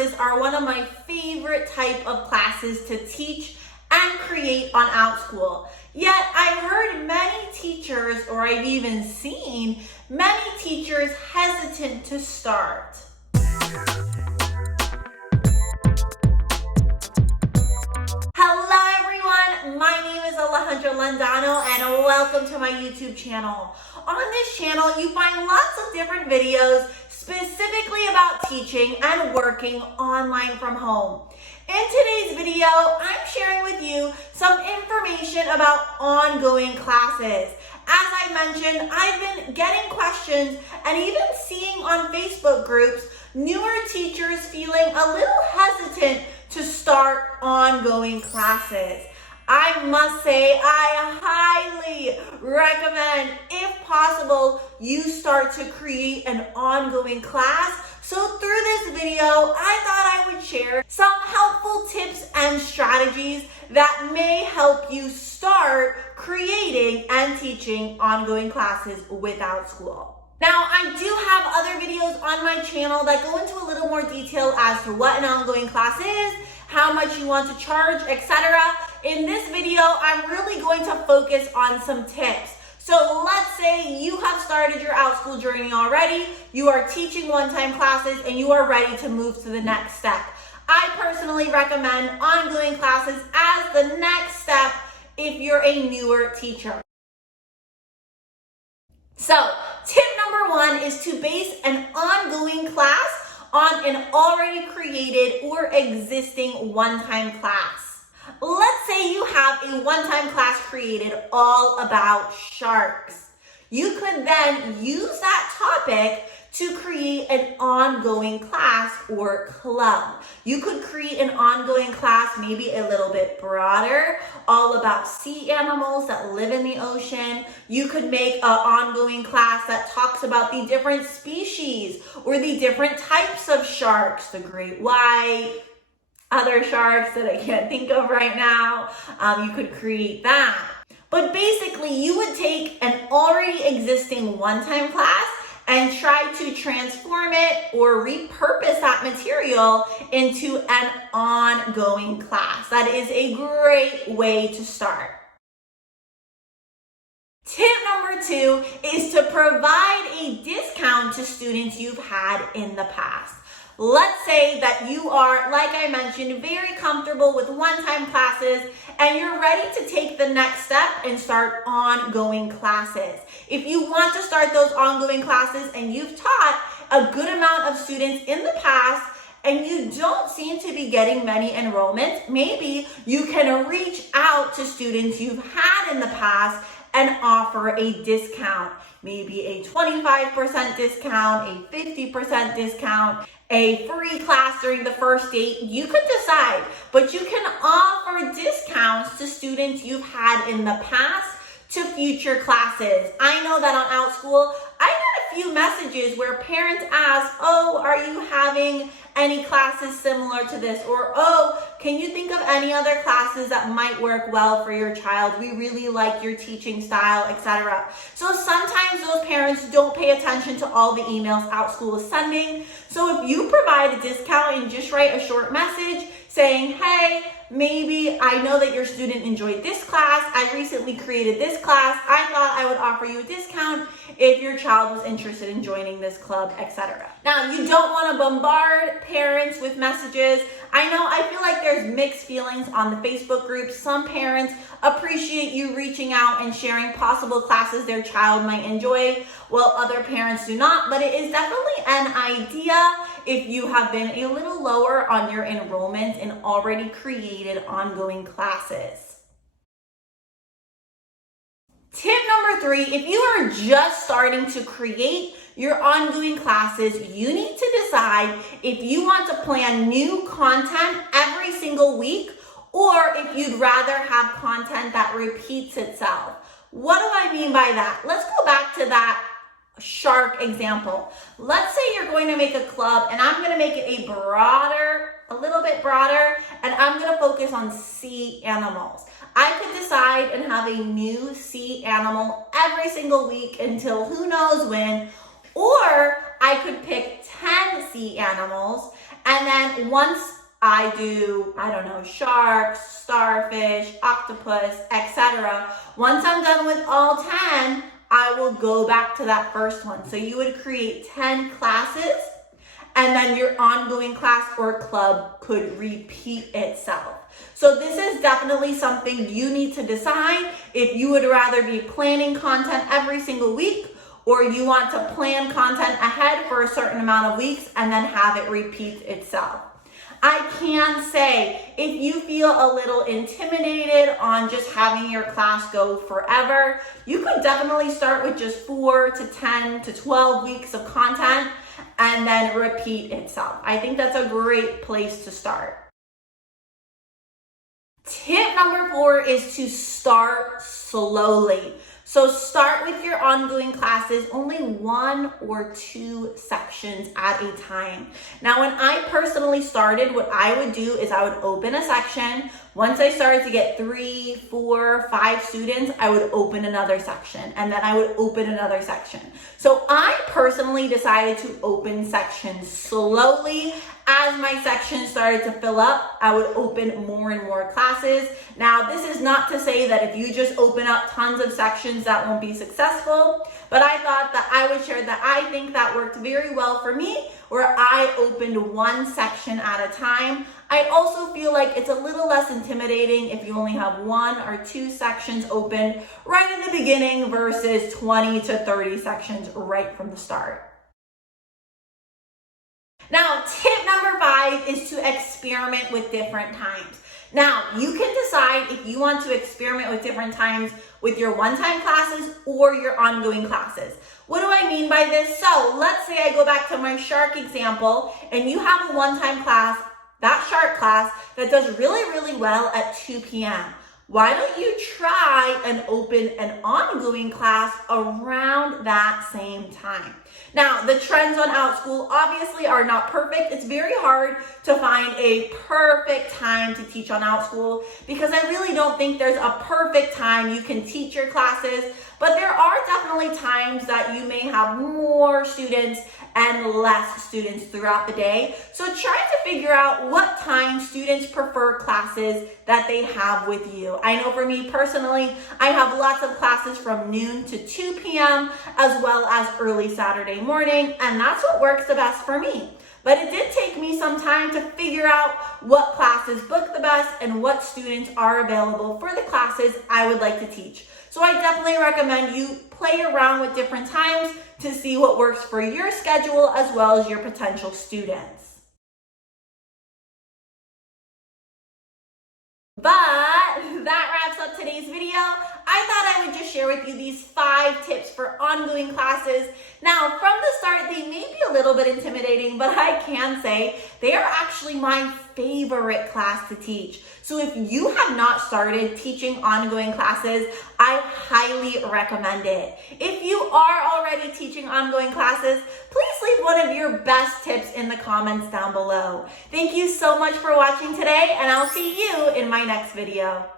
classes are one of my favorite type of classes to teach and create on Outschool. Yet I've heard many teachers, or I've even seen many teachers hesitant to start. Hello everyone, my name is Alejandra Landano and welcome to my YouTube channel. On this channel, you find lots of different videos specifically about teaching and working online from home. In today's video, I'm sharing with you some information about ongoing classes. As I mentioned, I've been getting questions and even seeing on Facebook groups newer teachers feeling a little hesitant to start ongoing classes. I must say, I highly recommend, if possible, you start to create an ongoing class. So through this video, I thought I would share some helpful tips and strategies that may help you start creating and teaching ongoing classes with Outschool. Now, I do have other videos on my channel that go into a little more detail as to what an ongoing class is, how much you want to charge, etc. In this video, I'm really going to focus on some tips. So let's say you have started your Outschool journey already, you are teaching one-time classes, and you are ready to move to the next step. I personally recommend ongoing classes as the next step if you're a newer teacher. So, tip number one is to base an ongoing class on an already created or existing one-time class. Let's say you have a one-time class created all about sharks. You could then use that topic to create an ongoing class or club. You could create an ongoing class maybe a little bit broader, all about sea animals that live in the ocean. You could make an ongoing class that talks about the different species or the different types of sharks, the great white, other sharks that I can't think of right now. You could create that. But basically, you would take an already existing one-time class and try to transform it or repurpose that material into an ongoing class. That is a great way to start. Tip number two is to provide a discount to students you've had in the past. Let's say that you are, like I mentioned, very comfortable with one-time classes and you're ready to take the next step and start ongoing classes. If you want to start those ongoing classes and you've taught a good amount of students in the past and you don't seem to be getting many enrollments, maybe you can reach out to students you've had in the past and offer a discount. Maybe a 25% discount, a 50% discount, a free class during the first date. You could decide, but you can offer discounts to students you've had in the past to future classes. I know that on Outschool, I got a few messages where parents ask, oh, are you having any classes similar to this? Or, oh, can you think of any other classes that might work well for your child? We really like your teaching style, etc. So sometimes those parents don't pay attention to all the emails Outschool is sending. So if you provide a discount and just write a short message saying, hey, maybe I know that your student enjoyed this class. I recently created this class. I thought I would offer you a discount if your child was interested in joining this club, etc. Now, you don't want to bombard parents with messages. I feel like there's mixed feelings on the Facebook group. Some parents appreciate you reaching out and sharing possible classes their child might enjoy, while other parents do not. But it is definitely an idea if you have been a little lower on your enrollment in already created ongoing classes. Tip number three, if you are just starting to create your ongoing classes, you need to decide if you want to plan new content every single week or if you'd rather have content that repeats itself. What do I mean by that? Let's go back to that shark example. Let's say you're going to make a club and I'm going to make it a little bit broader, and I'm going to focus on sea animals. I could decide and have a new sea animal every single week until who knows when, or I could pick 10 sea animals, and then once I do, I don't know, sharks, starfish, octopus, etc. Once I'm done with all 10, I will go back to that first one. So you would create 10 classes, and then your ongoing class or club could repeat itself. So this is definitely something you need to decide if you would rather be planning content every single week, or you want to plan content ahead for a certain amount of weeks and then have it repeat itself. I can say, if you feel a little intimidated on just having your class go forever, you could definitely start with just 4 to 10 to 12 weeks of content and then repeat itself. I think that's a great place to start. Tip number 4 is to start slowly. So start with your ongoing classes, only 1 or 2 sections at a time. Now, when I personally started, what I would do is I would open a section. Once I started to get 3, 4, 5 students, I would open another section, and then I would open another section. So I personally decided to open sections slowly. As my section started to fill up, I would open more and more classes. Now, this is not to say that if you just open up tons of sections, that won't be successful, but I thought that I would share that I think that worked very well for me, where I opened 1 section at a time. I also feel like it's a little less intimidating if you only have 1 or 2 sections open right in the beginning versus 20 to 30 sections right from the start. Now, tip number 5 is to experiment with different times. Now, you can decide if you want to experiment with different times with your one-time classes or your ongoing classes. What do I mean by this? So let's say I go back to my shark example, and you have a one-time class, that shark class, that does really, really well at 2 p.m. Why don't you try and open an ongoing class around that same time? Now, the trends on Outschool obviously are not perfect. It's very hard to find a perfect time to teach on Outschool because I really don't think there's a perfect time you can teach your classes, but there are definitely times that you may have more students and less students throughout the day. So try to figure out what time students prefer classes that they have with you. I know for me personally, I have lots of classes from noon to 2 p.m. as well as early Saturday morning, and that's what works the best for me. But it did take me some time to figure out what classes book the best and what students are available for the classes I would like to teach. So I definitely recommend you play around with different times to see what works for your schedule as well as your potential students. But that wraps up today's video. I thought I would just share with you these 5 tips for ongoing classes. Now, from the start, they may be a little bit intimidating, but I can say they are actually my favorite class to teach. So if you have not started teaching ongoing classes, I highly recommend it. If you are already teaching ongoing classes, please leave one of your best tips in the comments down below. Thank you so much for watching today, and I'll see you in my next video.